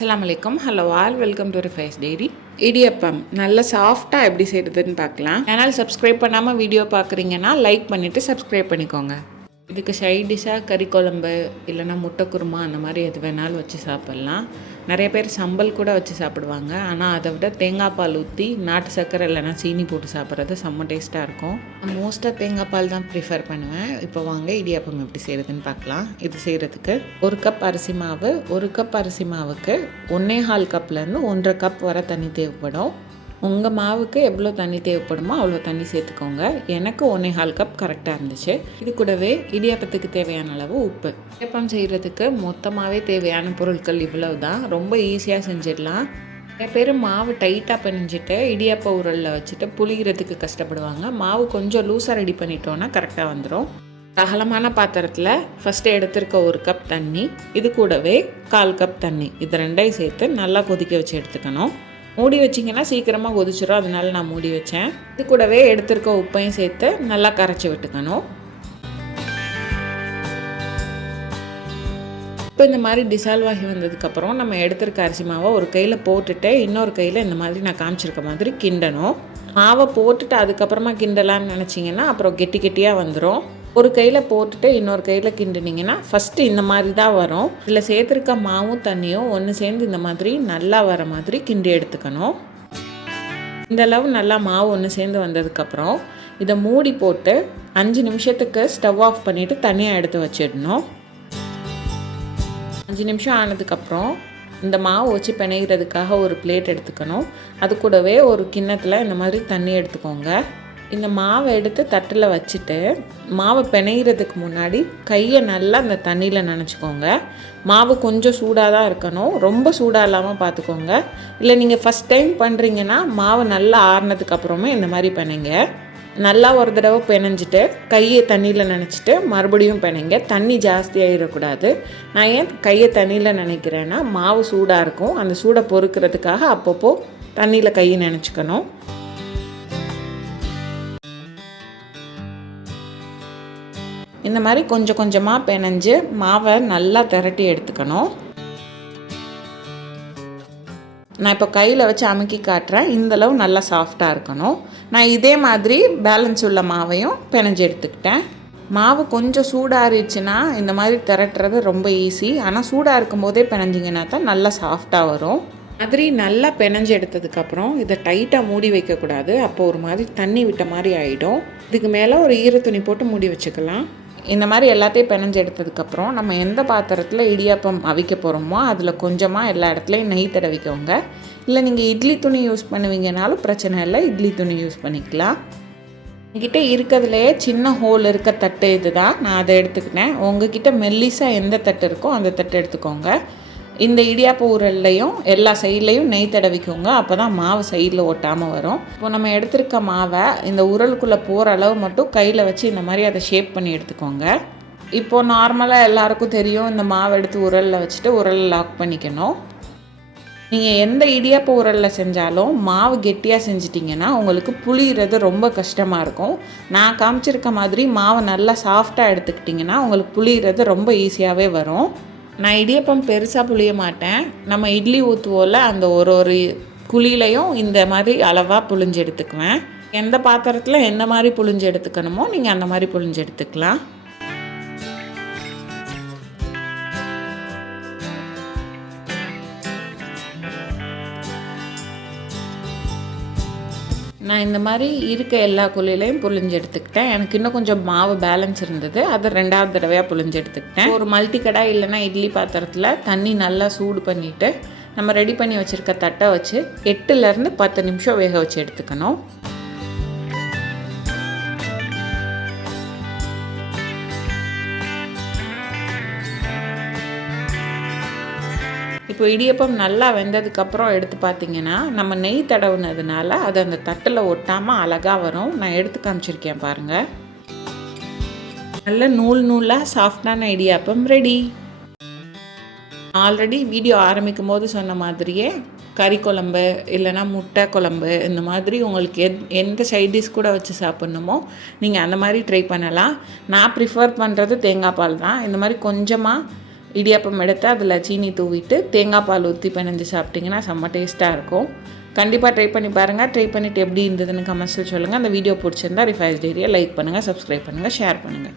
அஸ்ஸலாமு அலைக்கும். Hello all, welcome to ரிஃபைஸ் டெய்ரி. இடியப்பம் நல்ல சாஃப்டாக எப்படி செய்கிறதுன்னு பார்க்கலாம். சேனல் சப்ஸ்கிரைப் பண்ணாமல் வீடியோ பார்க்குறீங்கன்னா லைக் பண்ணிவிட்டு சப்ஸ்கிரைப் பண்ணிக்கோங்க. இதுக்கு சைட் டிஷ்ஷாக கறி குழம்பு இல்லைனா முட்டை குருமா அந்த மாதிரி எது வேணாலும் வச்சு சாப்பிட்லாம். நிறைய பேர் சம்பல் கூட வச்சு சாப்பிடுவாங்க. ஆனால் அதை விட தேங்காய் பால் ஊற்றி நாட்டு சர்க்கரை இல்லைனா சீனி போட்டு சாப்பிட்றது செம்ம டேஸ்ட்டாக இருக்கும். மோஸ்ட்டாக தேங்காய் பால் தான் ப்ரிஃபர் பண்ணுவேன். இப்போ வாங்க இடியாப்பம் எப்படி செய்கிறதுன்னு பார்க்கலாம். இது செய்கிறதுக்கு 1 கப் அரிசி மாவு, 1 கப் அரிசி மாவுக்கு 1.25 கப்லேருந்து 1.5 கப் வர தண்ணி தேவைப்படும். உங்கள் மாவுக்கு எவ்வளோ தண்ணி தேவைப்படுமோ அவ்வளோ தண்ணி சேர்த்துக்கோங்க. எனக்கு 1.25 கப் கரெக்டாக இருந்துச்சு. இது கூடவே இடியாப்பத்துக்கு தேவையான அளவு உப்பு. இடியாப்பம் செய்கிறதுக்கு மொத்தமாகவே தேவையான பொருட்கள் இவ்வளவு தான். ரொம்ப ஈஸியாக செஞ்சிடலாம். நிறைய பேர் மாவு டைட்டாக பிணைஞ்சிட்டு இடியாப்ப உரலில் வச்சுட்டு புளிகிறதுக்கு கஷ்டப்படுவாங்க. மாவு கொஞ்சம் லூஸாக ரெடி பண்ணிட்டோன்னா கரெக்டாக வந்துடும். அகலமான பாத்திரத்தில் ஃபஸ்ட்டு எடுத்துருக்க 1 கப் தண்ணி, இது கூடவே 1/4 கப் தண்ணி, இது ரெண்டையும் சேர்த்து நல்லா கொதிக்க வச்சு எடுத்துக்கணும். மூடி வச்சிங்கன்னா சீக்கிரமாக கொதிச்சிடும், அதனால நான் மூடி வச்சேன். இது கூடவே எடுத்துருக்க உப்பையும் சேர்த்து நல்லா கரைச்சி விட்டுக்கணும். இப்போ இந்த மாதிரி டிசால்வ் ஆகி வந்ததுக்கப்புறம் நம்ம எடுத்துருக்க அரிசி மாவை ஒரு கையில் போட்டுட்டு இன்னொரு கையில் இந்த மாதிரி நான் காமிச்சிருக்க மாதிரி கிண்டணும். மாவை போட்டுட்டு அதுக்கப்புறமா கிண்டலான்னு நினச்சிங்கன்னா அப்புறம் கெட்டி கெட்டியாக வந்துடும். ஒரு கையில் போட்டுட்டு இன்னொரு கையில் கிண்டினீங்கன்னா ஃபஸ்ட்டு இந்த மாதிரி தான் வரும். இதில் சேர்த்துருக்க மாவும் தண்ணியும் ஒன்று சேர்ந்து இந்த மாதிரி நல்லா வர மாதிரி கிண்டி எடுத்துக்கணும். இந்த அளவு நல்லா மாவு ஒன்று சேர்ந்து வந்ததுக்கப்புறம் இதை மூடி போட்டு 5 நிமிஷத்துக்கு ஸ்டவ் ஆஃப் பண்ணிவிட்டு தனியாக எடுத்து வச்சிடணும். 5 நிமிஷம் ஆனதுக்கப்புறம் இந்த மாவு வச்சு பிணைகிறதுக்காக ஒரு பிளேட் எடுத்துக்கணும். அது கூடவே ஒரு கிண்ணத்தில் இந்த மாதிரி தண்ணி எடுத்துக்கோங்க. இந்த மாவை எடுத்து தட்டில் வச்சுட்டு மாவை பிணைகிறதுக்கு முன்னாடி கையை நல்லா அந்த தண்ணியில் நனைச்சிக்கோங்க. மாவு கொஞ்சம் சூடாக தான் இருக்கணும், ரொம்ப சூடாக இல்லாமல் பார்த்துக்கோங்க. இல்லை நீங்கள் ஃபஸ்ட் டைம் பண்ணுறீங்கன்னா மாவு நல்லா ஆறுனதுக்கப்புறமே இந்த மாதிரி பிணைங்க. நல்லா ஒரு தடவை பிணைஞ்சிட்டு கையை தண்ணியில் நனைச்சிட்டு மறுபடியும் பிணைங்க. தண்ணி ஜாஸ்தி ஆகிடக்கூடாது. நான் ஏன் கையை தண்ணியில் நினைக்கிறேன்னா மாவு சூடாக இருக்கும், அந்த சூடை பொறுக்கிறதுக்காக அப்பப்போ தண்ணியில் கையை நினச்சிக்கணும். இந்த மாதிரி கொஞ்சம் கொஞ்சமாக பிணைஞ்சு மாவை நல்லா திரட்டி எடுத்துக்கணும். நான் இப்போ கையில் வச்சு அமுக்கி காட்டுறேன். இந்தளவு நல்லா சாஃப்டாக இருக்கணும். நான் இதே மாதிரி பேலன்ஸ் உள்ள மாவையும் பிணைஞ்சு எடுத்துக்கிட்டேன். மாவு கொஞ்சம் சூடாகிடுச்சுன்னா இந்த மாதிரி திரட்டுறது ரொம்ப ஈஸி. ஆனால் சூடாக இருக்கும் போதே பிணைஞ்சிங்கன்னா தான் நல்லா சாஃப்டாக வரும். மாதிரி நல்லா பிணைஞ்சு எடுத்ததுக்கப்புறம் இதை டைட்டாக மூடி வைக்கக்கூடாது. அப்போ ஒரு மாதிரி தண்ணி விட்ட மாதிரி ஆகிடும். இதுக்கு மேலே ஒரு ஈரத்துணி போட்டு மூடி வச்சுக்கலாம். இந்த மாதிரி எல்லாத்தையும் பிணைஞ்சு எடுத்ததுக்கப்புறம் நம்ம எந்த பாத்திரத்தில் இடியாப்பம் அவிக்க போகிறோமோ அதில் கொஞ்சமாக எல்லா இடத்துலையும் நெய் தடவிக்கோங்க. இல்லை நீங்கள் இட்லி துணி யூஸ் பண்ணுவீங்கனாலும் பிரச்சனை இல்லை, இட்லி துணி யூஸ் பண்ணிக்கலாம். என்கிட்ட இருக்கிறதுலையே சின்ன ஹோல் இருக்க தட்டு இது தான், நான் அதை எடுத்துக்கிட்டேன். உங்ககிட்ட மெல்லிஸாக எந்த தட்டு இருக்கோ அந்த தட்டு எடுத்துக்கோங்க. இந்த இடியாப்ப உரல்லையும் எல்லா சைட்லேயும் நெய் தடவிக்கோங்க. அப்போ தான் மாவு சைடில் ஒட்டாமல் வரும். இப்போ நம்ம எடுத்துருக்க மாவை இந்த உரலுக்குள்ளே போகிற அளவு மட்டும் கையில் வச்சு இந்த மாதிரி அதை ஷேப் பண்ணி எடுத்துக்கோங்க. இப்போது நார்மலாக எல்லாருக்கும் தெரியும், இந்த மாவை எடுத்து உரலில் வச்சுட்டு உரலில் லாக் பண்ணிக்கணும். நீங்கள் எந்த இடியாப்ப உரலில் செஞ்சாலும் மாவு கெட்டியாக செஞ்சிட்டிங்கன்னா உங்களுக்கு புளிகிறது ரொம்ப கஷ்டமாக இருக்கும். நான் காமிச்சிருக்க மாதிரி மாவை நல்லா சாஃப்டாக எடுத்துக்கிட்டிங்கன்னா உங்களுக்கு புளிகிறது ரொம்ப ஈஸியாகவே வரும். நான் இடியப்பம் பெருசாக புளிய மாட்டேன். நம்ம இட்லி ஊற்றுவோல அந்த ஒரு குழியிலையும் இந்த மாதிரி அளவாக புளிஞ்சு எடுத்துக்குவேன். எந்த பாத்திரத்தில் எந்த மாதிரி புளிஞ்சு எடுத்துக்கணுமோ நீங்கள் அந்த மாதிரி புளிஞ்சு எடுத்துக்கலாம். நான் இந்த மாதிரி இருக்க எல்லா குழியிலையும் புளிஞ்சு எடுத்துக்கிட்டேன். எனக்கு இன்னும் கொஞ்சம் மாவு பேலன்ஸ் இருந்தது, அதை 2வது தடவையாக புளிஞ்சு எடுத்துக்கிட்டேன். ஒரு மல்டி கடாய் இல்லைனா இட்லி பாத்திரத்தில் தண்ணி நல்லா சூடு பண்ணிவிட்டு நம்ம ரெடி பண்ணி வச்சுருக்க தட்டை வச்சு 8லேருந்து 10 நிமிஷம் வேக வச்சு எடுத்துக்கணும். இப்போ இடியப்பம் நல்லா வெந்ததுக்கப்புறம் எடுத்து பார்த்திங்கன்னா நம்ம நெய் தடவுனதுனால அது அந்த தட்டில் ஒட்டாமல் அழகாக வரும். நான் எடுத்து காமிச்சிருக்கேன் பாருங்கள். நல்ல நூலாக சாஃப்டான இடியாப்பம் ரெடி. ஆல்ரெடி வீடியோ ஆரம்பிக்கும் போது சொன்ன மாதிரியே கறி குழம்பு இல்லைனா முட்டை குழம்பு இந்த மாதிரி உங்களுக்கு எந்த சைட் டிஷ் கூட வச்சு சாப்பிட்ணுமோ நீங்கள் அந்த மாதிரி ட்ரை பண்ணலாம். நான் ப்ரிஃபர் பண்ணுறது தேங்காய் பால் தான். இந்த மாதிரி கொஞ்சமாக இடியாப்பம் எடுத்து அதில் சீனி தூவிட்டு தேங்காய் பால் ஊற்றி பிணைஞ்சு சாப்பிட்டிங்கன்னா செம்ம டேஸ்ட்டாக இருக்கும். கண்டிப்பாக ட்ரை பண்ணி பாருங்கள். ட்ரை பண்ணிவிட்டு எப்படி இருந்ததுன்னு கமெண்ட்ஸில் சொல்லுங்கள். அந்த வீடியோ பிடிச்சிருந்தா ரிஃபைஸ் டைரியை லைக் பண்ணுங்கள், சப்ஸ்கிரைப் பண்ணுங்கள், ஷேர் பண்ணுங்கள்.